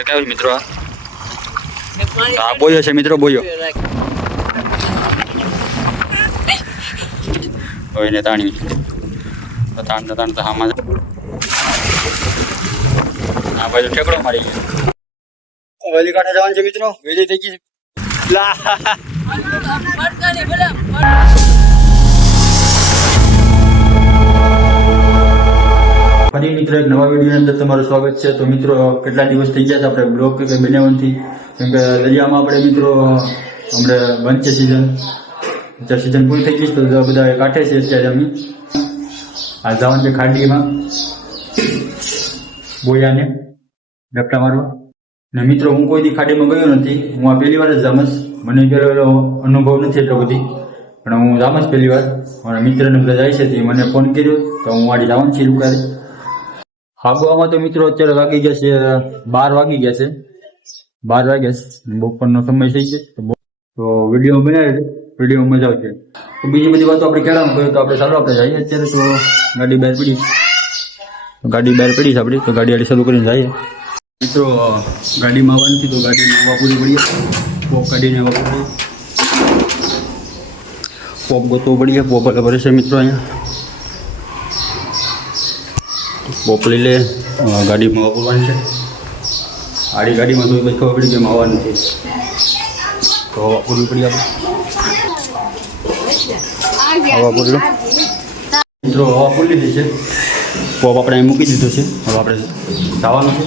એક આવ્યો મિત્રો આ બોયો છે મિત્રો બોયો એને તાણી તાણતા આમાં આ બાજુ ઠેકડો મારી ગયો વેલી કાંઠે જવાનું છે મિત્રો વેલી થઈ ગઈ ફરી મિત્રો એક નવા વિડીયો અંદર તમારું સ્વાગત છે. તો મિત્રો કેટલા દિવસ થઈ ગયા છે આપણે બ્લોગ કે બનાવવાથી, કેમ કે દરિયામાં આપણે મિત્રો હમણાં બંધ છે સિઝન પૂરી થઈ ગઈ તો બધા કાંઠે છે અત્યારે અમે આ જવાનું છે ખાડીમાં બોયાને ડપટા મારવા. ને મિત્રો હું કોઈ દી ખાડીમાં ગયો નથી, હું આ પહેલી વાર જ જામસ, મને પેલો અનુભવ નથી એટલો બધી, પણ હું જામસ પહેલી વાર. મારા મિત્રને બધા જાય છે તે મને ફોન કર્યો તો હું આજે જવાનું છું રૂકારે. હાગવામાં તો મિત્રો અત્યારે વાગી ગયા છે 12 વાગી ગયા છે, 12 વાગ્યા છે, બપોરનો સમય થઈ છે. તો વિડીયો બનાવે છે, વિડીયો મજા આવશે. તો બીજી બધી વાતો આપણે કેળામાં કહ્યું તો આપણે ચાલો આપણે જઈએ અત્યારે. તો ગાડી બહાર પડી છે આપણી, તો ગાડી આડી શરૂ કરીને જઈએ મિત્રો. ગાડીમાં આવવાની હતી તો ગાડીમાં વાપરવી પડીએ, પોપ કાઢીને વાપરવી, પોપ ગોતવું પડીએ. પોપ એટલે ભરે છે મિત્રો અહીંયા પોપ લઈ લે, ગાડીમાં વાપરવાની છે. આડી ગાડીમાં તો પછી ખબર પડી કે એમ આવવાનું છે તો વાપરવી પડી આપણે. હવા પૂરી મિત્રો હવા પૂરી લીધી છે, પોપ આપણે અહીં મૂકી દીધો છે. હવે આપણે જવાનું છે.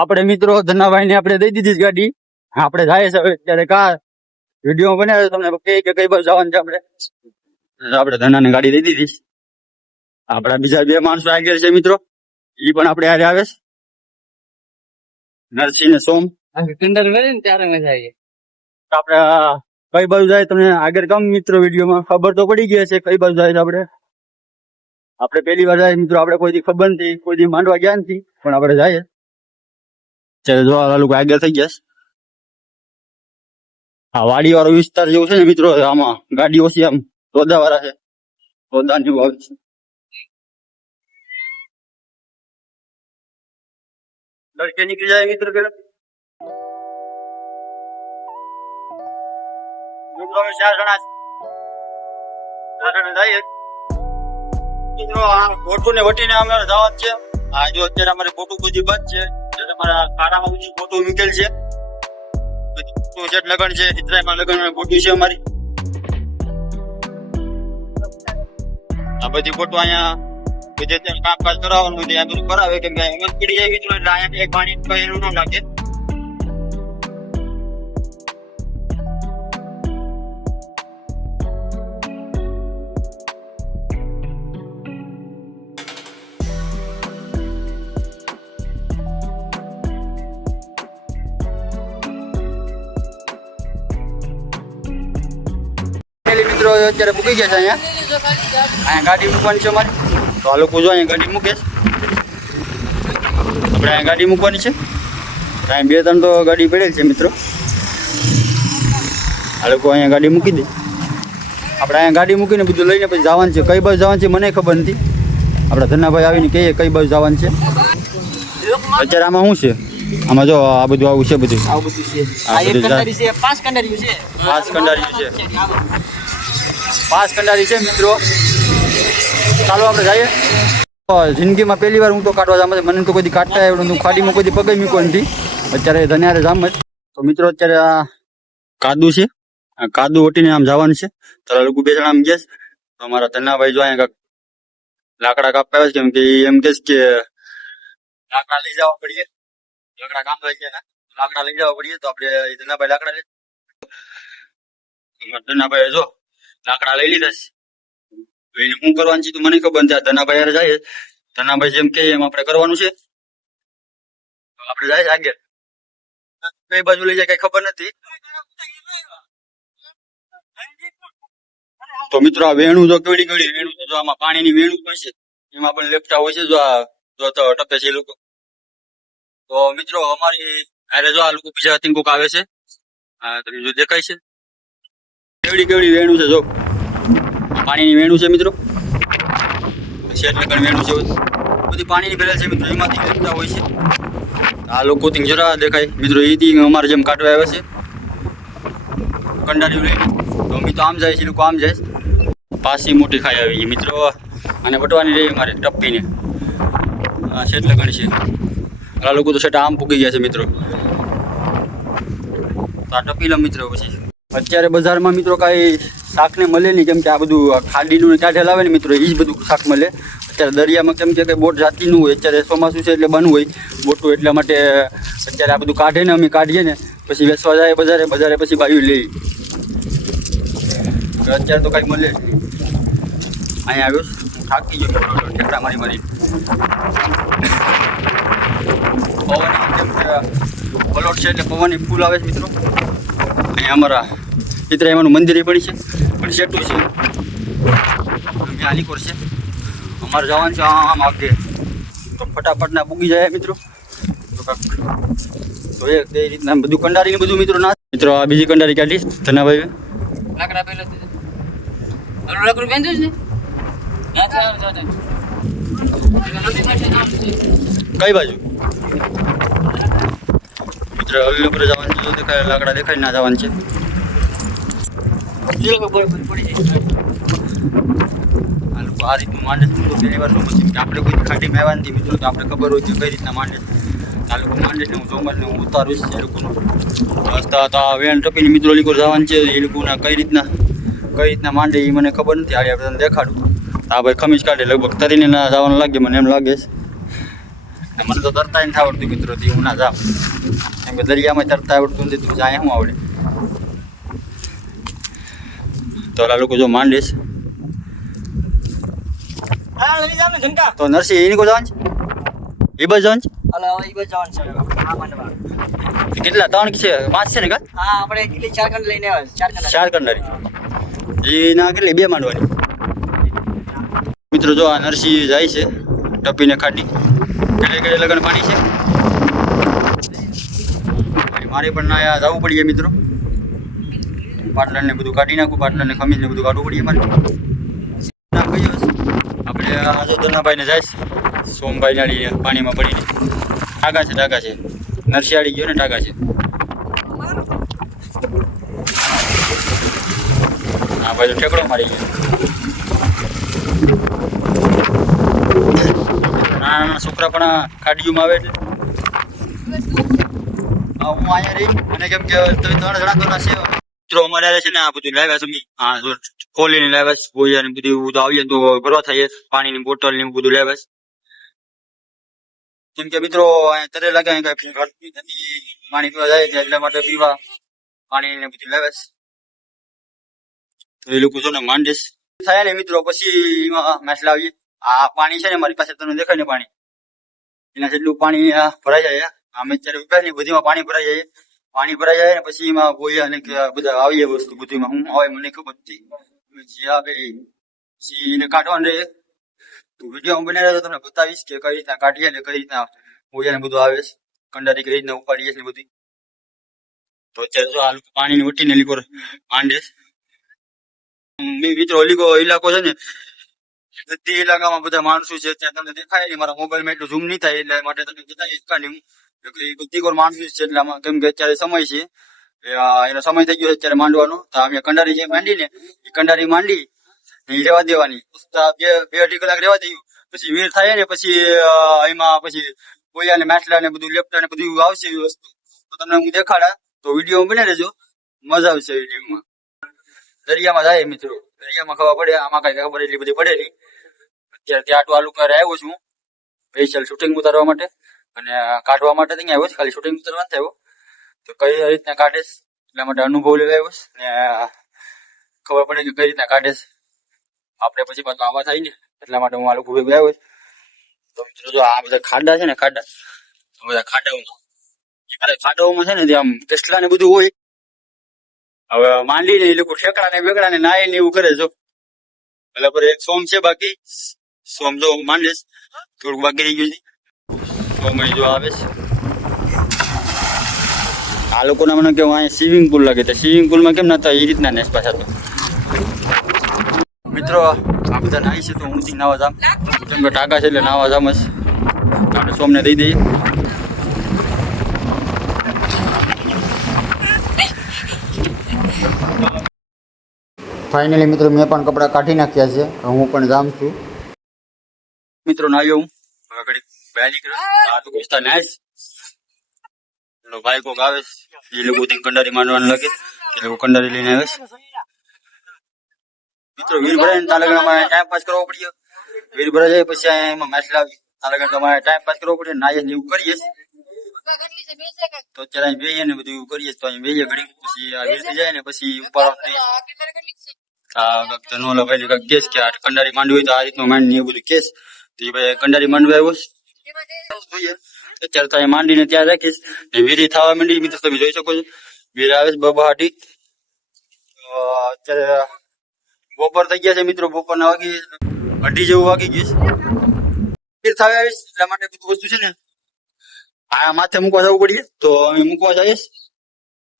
આપણે મિત્રો ધનાભાઈને આપણે દઈ દીધી છે ગાડી, આપણે જાય છે હવે અત્યારે. કાર વિડીયો બનાવ્યો તમને કે કઈ બાજુ જવાનું છે આપણે ધનાને ગાડી દઈ દીધી. આપણા બીજા 2 માણસો આગળ છે મિત્રો, એ પણ આપણે હારે આવે છે, નરસિંહ ને સોમ. આપણે કઈ બાજુ જાય તમને આગળ કામ મિત્રો વિડીયોમાં ખબર તો પડી ગઈ છે કઈ બાજુ જાય છે. આપણે પહેલી વાર જાય મિત્રો, આપણે કોઈ દી ખબર નથી, કોઈ દી માંડવા ગયા નથી, પણ આપણે જાય. ચાલો જો આ લોકો આગળ થઈ ગયા છે. આ વાડી વાળો વિસ્તાર જેવું છે ને મિત્રો, આમાં ગાડી ઓછી આમ રોદા વાળા છે, રોદા જેવું આવે છે. લડકે નીકળી જાય મિત્રો પેલા મિત્રો 4 જણા જાય મિત્રો. આ ગોટું ને વટીને અમારે જવાનું છે. આ જો અત્યારે અમારે ગોટું બધી બંધ છે, અમારા ખાડામાં બધી ગોટું મૂકેલ છે, લગન છે, ઇજરાઈમાં લગન ગોટું છે અમારી. આ બધી ગોટું અહીંયા જે કામકાજ કરાવવાનું ત્યાં બધું કરાવે, કેમ કે પડી જાય મિત્રો, એટલે અહીંયા એક પાણી એનું ન લાગે. મિત્રો અત્યારે મૂકી ગયા છે અહીંયા ગાડી મૂકવાની છે અમારી. તો આ લોકો જો અહીંયા ગાડી મૂકે છે, આપણે અહીંયા ગાડી મૂકવાની છે. અહીંયા 2-3 તો ગાડી પડેલ છે મિત્રો, આ લોકો અહીંયા ગાડી મૂકી દે. આપણે અહીંયા ગાડી મૂકીને બધું લઈને પછી જવાનું છે. કઈ બાજુ જવાનું છે મને ખબર નથી, આપણા ધનાભાઈ આવીને કહીએ કઈ બાજુ જવાનું છે. અત્યારે આમાં શું છે, આમાં જો આ બધું આવું છે, બધું છે. 5 કંડારી છે મિત્રો. ચાલો આપણે જઈએ. જિંદગીમાં પહેલી વાર હું તો કાઢવા જામ, મને તો કોઈ કાઢતા આવડું, હું ખાડીમાં કોઈ પગે મૂકો નથી. અત્યારે ધન્યારે જામ જ. તો મિત્રો અત્યારે આ કાદુ છે, આ કાદુ ઓટીને આમ જવાનું છે. તારા લોકો 2 જણા આમ ગયા છે. તો અમારા ધનાભાઈ જો અહીંયા લાકડા કાપવા આવે છે, કેમ કે એમ કે લાકડા લઈ જવા પડીએ, લાકડા કામ થાય છે ને, લાકડા લઈ જવા પડીએ. તો આપણે ધનાભાઈ લાકડા લઈ, ધનાભાઈ જો લાકડા લઈ લીધા છે. શું કરવાનું છે તો મને ખબર નથી. ધનાભાઈ યાર જાય, ધનાભાઈ જેમ કે એમ આપણે કરવાનું છે. આપણે જાય છે આગળ, કઈ બાજુ લઈ જાય કઈ ખબર નથી. તો મિત્રો આ વેણું જો કેવડી વેણું છે, જો આમાં પાણીની વેણું હોય છે, એમાં પણ લેપટા હોય છે. જો આ જો ટપે છે લોકો. તો મિત્રો અમારી અરે જો આ લોકો બીજા હતી કોક આવે છે, તમે જો દેખાય છે કેવડી વેણું છે. જો પાણીની વેણું છે મિત્રો, શેર લગન વેણું છે, બધી પાણીની ભરેલ છે મિત્રો, એમાંથી લેપટા હોય છે. આ લોકો થી જરા દેખાય મિત્રો, એ થી અમારે જેમ કાઢવા આવે છે કંડારી લઈને, તો અમે તો આમ જાય છે, લોકો આમ જાય. પાસી મોટી ખાઈ આવી ગઈ મિત્રો, અને વટવાની રહી મારે ટપ્પીને. આ છે એટલે ગણ છે. આ લોકો તો સેટા આમ પૂગી ગયા છે મિત્રો. તો આ ટપી લો મિત્રો. પછી અત્યારે બજારમાં મિત્રો કાંઈ શાકને મળે નહીં, કેમ કે આ બધું ખાડીનું કાઢેલ આવે ને મિત્રો, એ જ બધું શાક મળે. અત્યારે દરિયામાં કેમ કે કંઈ બોટ જાતીનું હોય, અત્યારે ચોમાસું છે એટલે બંધ હોય બોટું, એટલા માટે અત્યારે આ બધું કાઢે ને અમે કાઢીએ ને પછી વેચવા જાય બજારે પછી બાયું લઈ. અત્યારે તો કાંઈ મળે નહીં. અહીંયા આવ્યો હું થાકી ગયો ઠેકડા મારી. પવન કેમ કે પલોટ છે એટલે પવનની ફૂલ આવે છે મિત્રો. અહીંયા અમારા ચિત્રાઈમાનું મંદિર પણ છે, પણ સેટું છે. અહીંયા આલીકોર છે, અમારે જવાનું છે આમ આગે, તો ફટાફટના પૂગી જાય મિત્રો. તો એ રીતના બધું કંડારીને બધું મિત્રો ના મિત્રો. આ બીજી કંડારી કાઢી ધનાભાઈ લાકડા પેલો લાકડું બેંધું જ ને. કઈ બાજુ મિત્ર? અલ્લી ઉપર જવાનું છે, દેખાય લાકડા દેખાય ના જવાનું છે. આ લોકો આ રીતનું માંડે તો પહેલી વાર પછી આપણે કોઈ ખાટીમાં આવ્યા નથી મિત્રો, તો આપણે ખબર હોય કે કઈ રીતના માંડે. આ લોકો માંડે એટલે હું જોમાને હું ઉતારીશ એ લોકોનું. રસ્તા હતા વેણ ટપીને મિત્રો લીકોર જવાનું છે, એ લોકોના કઈ રીતના માંડે એ મને ખબર નથી. આજે આપણે દેખાડું. હા ભાઈ ખમીજ કાઢે લગભગ તરીને ના જવાનું લાગે મને, એમ લાગે છે. મને તો તરતા નથી આવડતું મિત્રો, હું ના જાઉં, કેમ કે દરિયામાં તરતા આવડતું નથી, તું જાય શું આવડે. તો ઓલા લોકો જો માંડીશ તો નરસિંહ એની કો જવાનું છે, એ બસ જવાનું છે. કેટલા 3 છે 5 છે ને કા? હા આપણે કેટલી 4 કંડ લઈને આવ્યા, 4 કંડારી. એ ના કેટલી 2 માંડવાની મિત્રો. જો આ નરસિંહ જાય છે ટપીને ખાટી. કેડે લગન પાણી છે, મારે પણ ના જવું પડીએ મિત્રો. પાટલાને બધું કાઢી નાખું, પાટલાને ખમીજને બધું કાઢવું પડીએ મારે. આપણે આજો ધનાભાઈને જાય સોમભાઈ નાડી પાણીમાં પડીને. ટાગા છે નરસિંહાળી ગયો ને ટાગા છે. હા ભાઈ ઠેકડો મારી ગયો. નાના છોકરા પણ ખાડીઓમાં આવે એટલે હું અહીંયા રહી. અને કેમ કે તમે 3 જણા તો ના છે મિત્રો અમારે છે ને, આ બધું લાવ્યા તમે. હા ખોલીને લાવ્યા છે બોયા ને બધું આવીએ તો ભરવા થાય, પાણીની બોટલ ને બધું લાવ્યા છે. કેમ કે મિત્રો અહીંયા તરે લાગે કઈ પાણી પીવા જાય એટલા માટે પીવા પાણી ને બધું લાવ્યા છે. તો એ લોકો છે ને માંડેશ થાય ને મિત્રો, પછી એમાં મેચ લાવીએ. આ પાણી છે ને મારી પાસે તમને દેખાય ને પાણી, એના જેટલું પાણી ભરાઈ જાય. અમે અત્યારે ઉભા ને બધીમાં પાણી ભરાઈ જાય. પાણી ભરાઈ જાય ને પછી એમાં બોયા ને બધા આવીએ વસ્તુ બધીમાં હું આવે મને ખબર નથી. જે આવે પછી એને કાઢવાનું રહે. તો વિડીયો બનાવ્યો તો તમને બતાવીશ કે કઈ રીતના કાઢીએ ને કઈ રીતના બોયા ને બધું આવે છે, કંડારી કઈ રીતના ઉપાડીએ છે બધી. તો અત્યારે જો આ લોકો પાણીને વટીને લીકો માંડે મિત્રો. ઇલાકો છે ને બધી ઇલાકામાં બધા માણસો છે, ત્યાં તમને દેખાય ને. મારા મોબાઈલમાં એટલું ઝૂમ નહીં થાય એટલે માટે તમે બધા ઇચ્છા નહીં. બધી કોર માણસો છે એટલામાં, કેમ કે અત્યારે સમય છે એનો સમય થઈ ગયો અત્યારે માંડવાનો. તો અમે કંડારી જે માંડી ને એ કંડારી માંડી રેવા દેવાની, 2-2.5 કલાક રેવા દઈએ. પછી વીર થાય ને પછી એમાં પછી બોયા ને મેટલા ને બધું લેપટા ને બધું આવશે એ વસ્તુ. તો તમને હું દેખાડા, તો વિડીયો બને રહેજો, મજા આવશે વિડીયોમાં. દરિયામાં જાય મિત્રો, દરિયામાં ખબર પડે, આમાં કઈ ખબર એટલી બધી પડે નહીં. અત્યારે ત્યાં આટલું આલુ કરે આવ્યો છું સ્પેશિયલ શૂટિંગ ઉતારવા માટે અને કાઢવા માટે ત્યાં આવ્યો છે. ખાલી શૂટિંગ ઉતારવા નથી આવ્યો. તો કઈ રીતના કાઢેશ એટલા માટે અનુભવ લેવા આવ્યો ને ખબર પડે કે કઈ રીતના કાઢેશ. આપણે પછી પાછું આવા થાય ને એટલા માટે હું આ લોકો ભેગો આવ્યો. તો મિત્રો જો આ બધા ખાડા છે ને, બધા ખાડાઓમાં છે ને આમ કેસલા ને બધું હોય. હવે માંડીને એ લોકો ઠેકડા ને બેકડા ને નાય ને એવું કરે. જો એટલે પર એક સોમ છે બાકી, સોમ જો માંડે થોડુંક બાકી રહી ગયું છે. સોમ જો આવે છે. આ લોકોના મને કેવું અહીંયા સ્વિમિંગ પુલ લાગે, તો સ્વિમિંગ પુલમાં કેમ નતા એ રીતના નેસ પાછા. તો મિત્રો આ બધા નાહી છે તો હું નાવા જામ, કેમ કે ટાકા છે એટલે નાવા જામ જ. આપણે સોમને દઈ દઈએ. ફાઇનલી મિત્રો મેં પણ કપડાં કાઢી નાખ્યા છે. હવે હું પણ જામ છું. મિત્રો નાયો હું હવે ઘડી બેલી કરો આ તો ગુસ્તા નાઈસ લો ભાઈ કોક આવે એ લોકો થી કંડારી માંડવાનું લાગે એ લોકો કંડારી લઈને આવે મિત્રો વીર ભરાઈને તાલગણમાં ટાઈમ પાસ કરવો પડ્યો વીર ભરા જાય પછી એમાં મેચ લાવી તાલગણ તમારે ટાઈમ પાસ કરવો પડે નાઈએ ને એવું કરીએ તો અત્યારે અહીં બેહીએ ને બધું એવું કરીએ તો અહીં બેહીએ ઘડી પછી આ વીર થઈ જાય ને પછી ઉપર નો ભાઈ કેસ કે આ કંડારી માંડવી હોય તો આ રીતનું માંડ ને એવું બધું કેસ તો એ ભાઈ કંડારી માંડવી આવ્યો જોઈએ અત્યારે તો અહીં માંડીને ત્યાં રાખીશ વીરી થવા માંડી મિત્રો તમે જોઈ શકો છો વીર આવે છે બબાહાટી અત્યારે બપોર થઈ ગયા છે મિત્રો બપોરના વાગી 2:30 જેવું વાગી ગયું વીર થવા આવીશ એટલા માટે બધું વસ્તુ છે ને આ માથે મૂકવા જવું પડીએ તો અમે મૂકવા જઈએ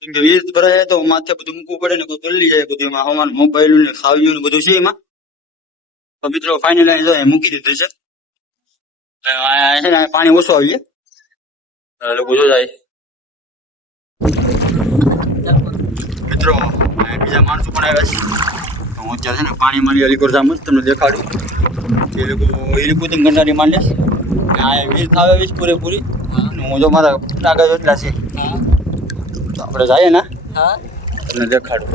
કેમ કે વીર ભરાય જાય તો માથે બધું મૂકવું પડે ને કોઈ પલળી જાય બધું એમાં હવાનું મોબાઈલ ને ખાવ્યું ને બધું છે એમાં તો મિત્રો ફાઇનલ અહીં જાય મૂકી દીધું છે છે ને પાણી ઓછું આવીએ લોકો જો જાય મિત્રો બીજા માણસો પણ આવ્યા છે તો હું અત્યારે છે ને પાણી મારી અલીકોર જામ તમને દેખાડું એ લોકો ગંડારી માંડે આ વીર થાવે વીસ પૂરેપૂરી હું જો મારા કાગળ એટલા છે તો આપણે જઈએ ને તમને દેખાડું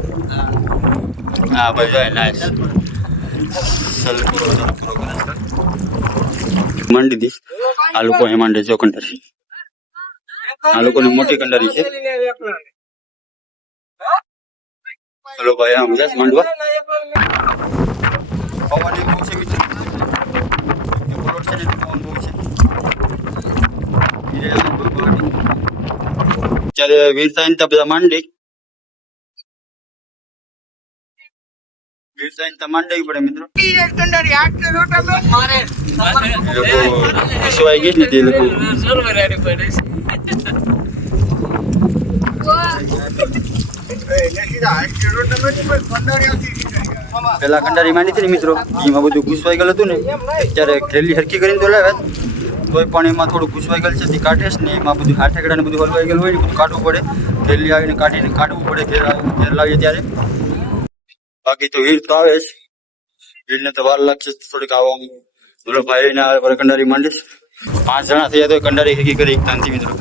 હા ભાઈ જાય નાઈસ ચાલ પૂરો કરે માંડી દઈશ આ લોકો એ માંડે જો કંડારી આ લોકોની મોટી કંડારી છે ચલો ભાઈ આમ જશ માંડવા પવન બહુ છે મિત્રો રોડ છે ને પવન બહુ છે ત્યારે વીર સાઈન તા બધા માંડી વીર સાઈન તા માંડવી પડે મિત્રો લોકો વિશ્વાઈ ગઈ ને તે લોકો પેલા કંડારી માંડી હતી ને મિત્રો એમાં બધું ઘૂસવાઈ ગયેલું હતું ને ત્યારે થેલી હરખી કરીને તો લાવે તોય પણ એમાં થોડું ઘૂસવાઈ ગયેલ છે તે કાઢીશ ને એમાં બધું હાથેકડા ને બધું હલવાઈ ગયેલું હોય ને બધું કાઢવું પડે થેલી આવીને કાઢીને કાઢવું પડે ઘેર લાવીએ ત્યારે બાકી તો વીર તો આવે જ વીરને તો વાર લાગશે થોડીક આવવામાં બોલો ભાઈ ને આવે કંડારી માંડીશ 5 જણા થયા તો કંડારી હરખી કરી એકતા નથી મિત્રો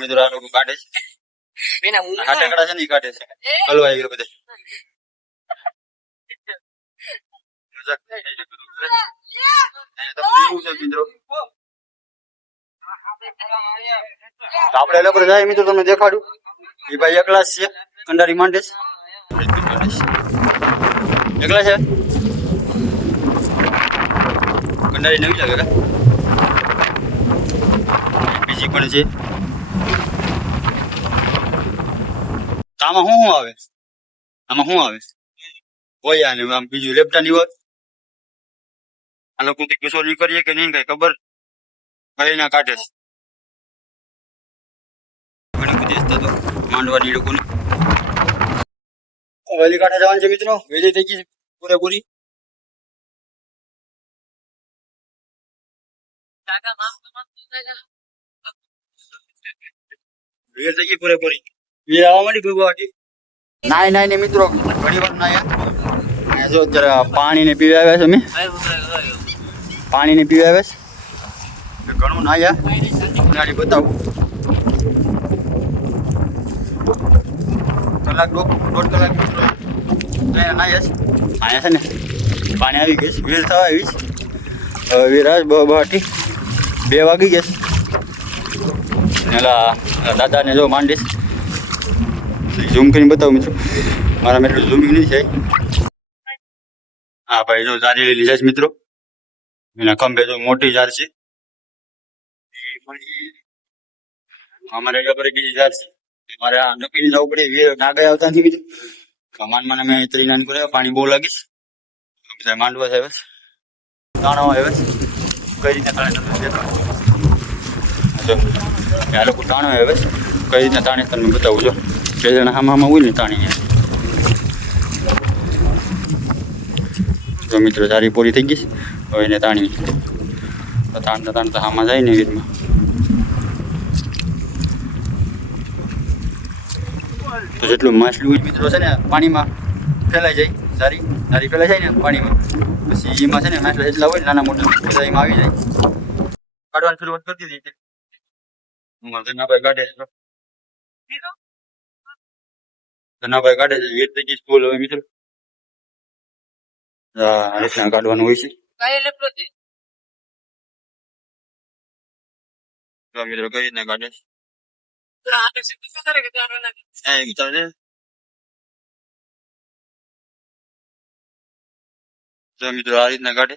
મિત્રો આ લોકો કાઢે છે હાથેકડા છે ને એ કાઢે છે હલવાઈ ગયેલું બધે આપડે લોકો જાય મિત્રો તમને દેખાડું એ ભાઈ એકલા છે કંડારી માંડે એકલા છે કંડારી નવી લાગે બીજી પણ છે આમાં શું આવે આમાં શું આવે હોય ને આમ બીજું લેપટા ની વાત આ લોકો કિશોર ની કરીએ કે નહીં કઈ ખબર કઈ ના કાઢે છે ઘણી બધી તો માંડવાની લોકોની વેલી કાંઠે જવાનું છે મિત્રો વેલી થઈ ગઈ પૂરેપૂરી વેલ થઈ ગઈ પૂરેપૂરી વેલ આવવા માંડી ગુવાહાટી નાય ને મિત્રો ઘણી વાર નાયા જો જરા પાણી ને પીવા આવ્યા છે અમે પાણી ને પીવા આવ્યા છે ઘણું નાયા ગાડી બતાવું કલાક દોઢ કલાક નાયા છે ને પાણી આવી ગઈ વીર થવા આવીશ વિરાજ બહાટી 2 વાગી ગયા પેલા દાદાને જો માંડીશ ઝૂમ કરીને બતાવું મિત્રો મારા મેં એટલું ઝૂમિંગ નહીં થાય હા ભાઈ જો જારી લીધા છે મિત્રો એના ખંભે જો મોટી જાર છે અમારે બીજી જાર છે મારે આ નક્કી જવું પડે નાગાઈ આવતા નથી મિત્રો કમાનમાં મેં ત્રીનાન કર્યા પાણી બહુ લાગીશ બધા માંડવા આવ્યા દાણા આવ્યા કઈ રીતે તાણે તમને દેખાડું જો આ લોકો દાણા આવ્યા કઈ રીતના તાણે તમને બતાવું જો 2 જણા હામાં હોય ને તાણી જો મિત્રો સારી પૂરી થઈ ગઈ હવે એને તાણી તાણતા હામાં જાય ને વીરમાં તો જેટલું માછલું હોય મિત્રો છે ને પાણીમાં ફેલાઈ જાય, સારી ફેલાઈ જાય ને પાણીમાં, પછી એમાં છે ને માછલા જેટલા હોય નાના મોટા બધા એમાં આવી જાય. કાઢવાની શરૂઆત કરી દીધી ધનાભાઈ કાઢે છે, ધનાભાઈ કાઢે છે. વેટ થઈ ગઈ સ્કૂલ હવે મિત્રો. આ રીતના કાઢવાનું હોય છે. તો મિત્રો કઈ રીતના કાઢે છે? તો મિત્રો આ રીતના કાઢે.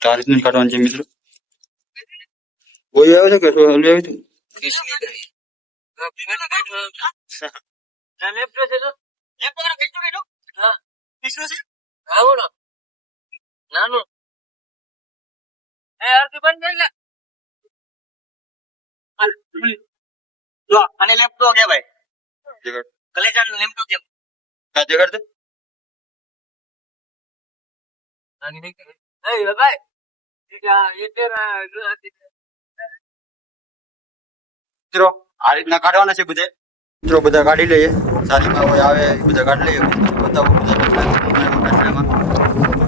તો આ રીતનું જ કાઢવાનું છે મિત્રો. કોઈ આવે છે કે ઓલું આવ્યું હતું? અને લેપટોપ કે ભાઈ કલેજા લેપટોપ કે કા જગાડ દે. મિત્રો આ રીતના કાઢવાના છે બધે. મિત્રો બધા કાઢી લઈએ, સારીમાં કોઈ આવે એ બધા કાઢી લઈએ. બતાવો બધા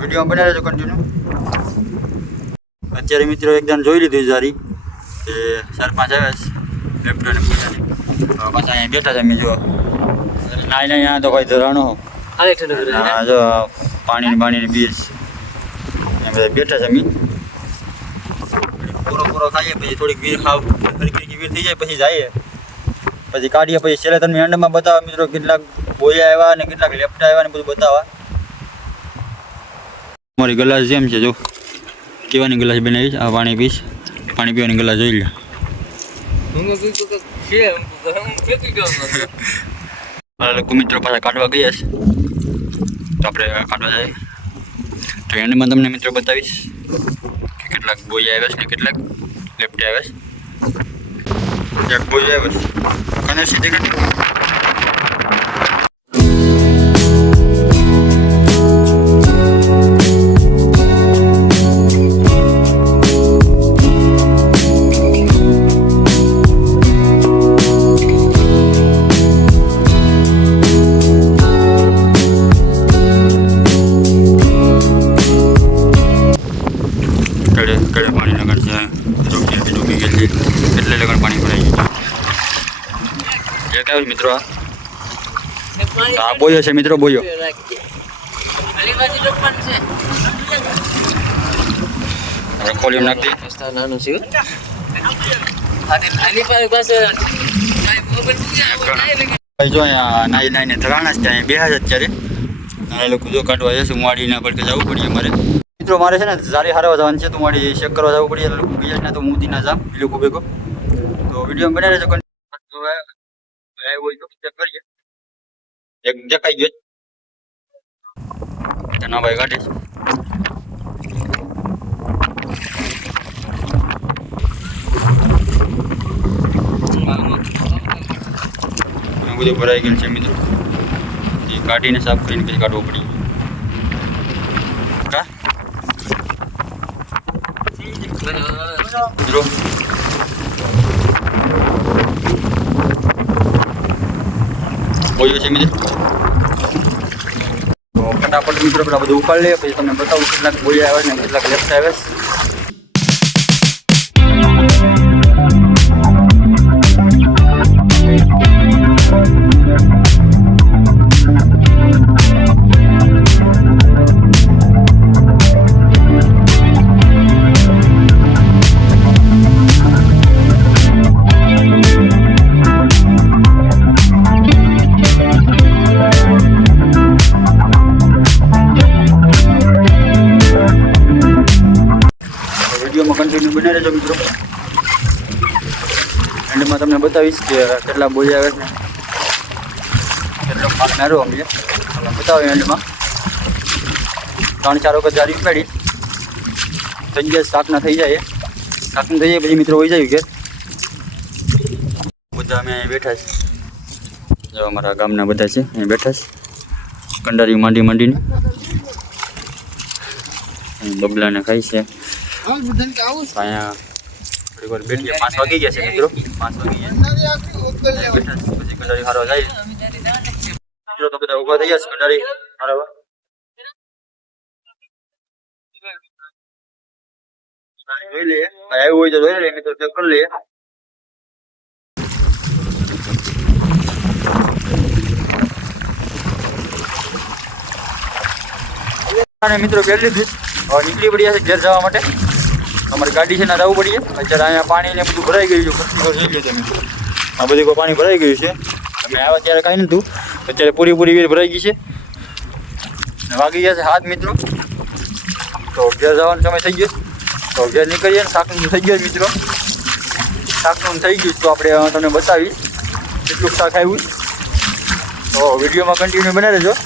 વિડીયો બનાવી રહેજો કન્ટિન્યુ. અત્યારે મિત્રો એકદમ જોઈ લીધું સારી કે 4-5 આવ્યા છે લેફ્ટ અને પૂજાની. પાછા અહીંયા બેઠા છે અમે. જો નાઈ અહીંયા તો કોઈ ધરાણો જો પાણી બીજ બધા બેઠા છે અમે. પૂરો ખાઈએ પછી થોડીક વીર ખાવ હરકી વીર થઈ જાય પછી જઈએ, પછી કાઢીએ. પછી છેલ્લે તમને એન્ડમાં બતાવવા મિત્રો કેટલાક બોયા આવ્યા અને કેટલાક લેફ્ટ આવ્યા ને બધું બતાવવા. અમારી ગ્લાસ જેમ છે, જો કેવાની ગ્લાસ બનાવી છે. આ પાણી પીશ, પાણી પીવાની ગ્લાસ જોઈ લે. લોકો મિત્રો પાછા કાઢવા ગયા છે તો આપણે કાઢવા જઈએ. તો એન્ડમાં તમને મિત્રો બતાવીશ કે કેટલાક બોયા આવ્યા છે ને કેટલાક લેફ્ટ આવ્યા છે. ક્યાંક બોયા આવ્યા છે કને સીધી કાઢી. કડે પાણી લગન છે, ડૂબી ગયેલ છે એટલે લગન પાણી ભરાઈ ગયું છે. એક આવ્યું મિત્રો, આ બોયો છે મિત્રો, બોયો. કોલિયમ નાખી જો અહીંયા નાઈને ધરાણા છે ત્યાં બેહા છે અત્યારે. એ લોકો જો કાઢવા જશે વાડીના પડકે જવું પડે અમારે. મિત્રો મારે છે ને સારી હારવા જવાનું છે તો મારી ચેક કરવા જવું પડે. લોકો બીજા ના તો હું ના જામ એ લોકો ભેગો. તો વિડીયો બનાવી રહેજો. ચેક કરીએ. એક દેખાઈ ગયો ના ભાઈ કાઢે છે. બધું ભરાઈ ગયેલું છે મિત્રો. એ કાઢીને સાફ કરીને પછી કાઢવું પડી. કા મિત્રો બોલ્યો છે મિત્રો. તો ફટાફટ મિત્રો પેલા બધું ઉપાડી લે પછી તમને બતાવું કેટલાક બોલ્યા આવે ને કેટલાક લેફ્ટ આવે. વિડીયોમાં કન્ટિન્યુ બની રહેજો મિત્રો. એન્ડમાં તમને બતાવીશ કે કેટલા બોલ્યા આવે છે, કેટલો પાક માર્યો અમે તમને બતાવ્યો. એન્ડમાં 3-4 વખત જારી ઉપાડી થઈ ગયા. શાકના થઈ જાય, શાકનું થઈ જાય પછી મિત્રો હોઈ જાય કે બધા અમે બેઠા છે. જો અમારા ગામના બધા છે અહીં બેઠા છે, કંડારી માંડીને બબલાને ખાઈ છે. અહીંયા થોડીક વાર બેઠીએ 5 વાગી ગયા છે મિત્રો 5 વાગી ગયા બેઠા છે, પછી કંડારી હારવા જાય મિત્રો તો બધા ઊભા થઈ ગયા છે કંડારી હારવા જોઈ લઈએ આવ્યું હોય તો જોઈ લઈએ મિત્રો ચેક કરી લઈએ અને મિત્રો પહેલી લીધું હવે નીકળી પડ્યા છે ઘેર જવા માટે અમારી ગાડી છે ને જવું પડીએ અત્યારે અહીંયા પાણી ને બધું ભરાઈ ગયું છે જોઈ લો તમે આ બધું કોઈ પાણી ભરાઈ ગયું છે અમે આવ્યા ત્યારે કાંઈ નહોતું અત્યારે પૂરી વીર ભરાઈ ગઈ છે ને વાગી ગયા છે 7 મિત્રો તો ઘેર જવાનો સમય થઈ ગયો તો ઘેર નીકળીએ ને શાકનું થઈ ગયું મિત્રો શાકનું થઈ ગયું તો આપણે તમને બતાવીશ કેટલું શાક આવ્યું તો વિડીયોમાં કન્ટિન્યુ બનાવી દેજો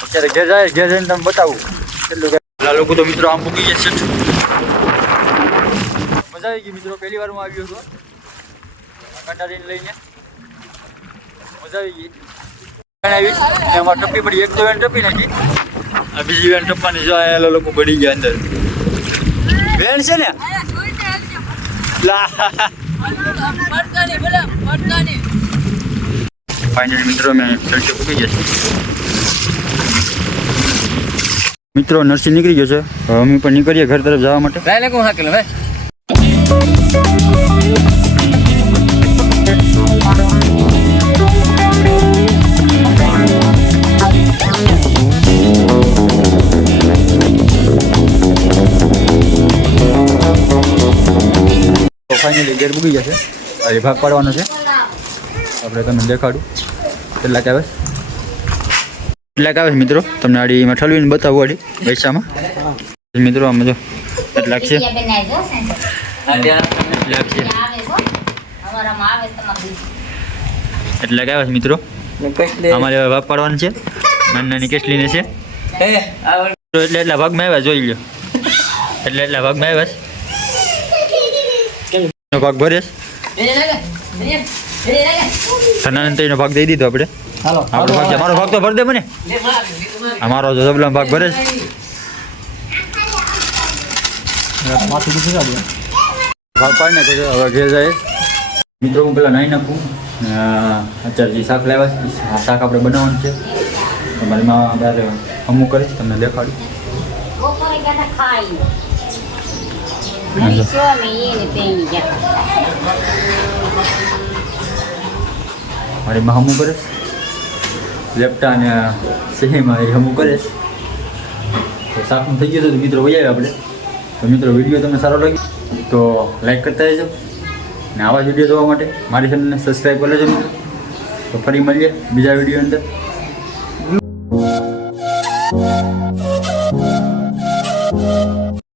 અત્યારે ઘેર જઈને તમે બતાવું કેટલું લોકો તો મિત્રો આમ મૂકી ગયા છે મજા આવી ગઈ મિત્રો પહેલી વાર હું આવ્યો હતો કંટાળીને લઈને મજા આવી ગઈ એમાં ટપ્પી પડી એક તો વેન ટપ્પી નાખી આ બીજી વેન ટપ્પાની જો આ લોકો પડી ગયા અંદર વેન છે ને ફાઇનલી મિત્રો મેં સડકે પૂકી ગયા છે મિત્રો નરસિંહ નીકળી ગયો છે હવે અમે પણ નીકળીએ ઘર તરફ જવા માટે રાય લેકો હાકેલો ભાઈ તો ફાઇનલી ઘેર પૂકી ગયા છે હવે ભાગ પાડવાનો છે આપણે તમને દેખાડું કેટલાક આવે મિત્રો તમને આડીમાં ઠલવીને બતાવું આડી પૈસામાં મિત્રો આમાં જો કેટલાક છે કેટલાક આવે છે મિત્રો અમારે ભાગ પાડવાનો છે નાની કેસલીને છે એટલે એટલા ભાગમાં આવ્યા જોઈ લો એટલા ભાગમાં આવ્યા ભાગ ભરે ધનાનંતરીનો ભાગ દઈ દીધો આપણે આપણો ભાગ છે મારો ભાગ તો ભર દે મને અમારો જો જબલા ભાગ ભરે ભાગ પાડીને પછી હવે ઘેર જાય મિત્રો હું પેલા નાહી નાખું અત્યારે જે શાક લાવ્યા છે આ શાક આપણે બનાવવાનું છે તમારી માં ત્યારે અમુક કરીશ તમને દેખાડું મારી માં હમું કરે લેપટા અને સિંહમાં એ હમું કરે તો શાકનું થઈ ગયું તો મિત્રો વહી આવે આપણે તો મિત્રો વિડીયો તમને સારો લાગ્યો તો લાઈક કરતા રહેજો ને આવા જ વિડીયો જોવા માટે મારી ચેનલને સબસ્ક્રાઈબ કરી લેજો મિત્રો તો ફરી મળીએ બીજા વિડીયો અંદર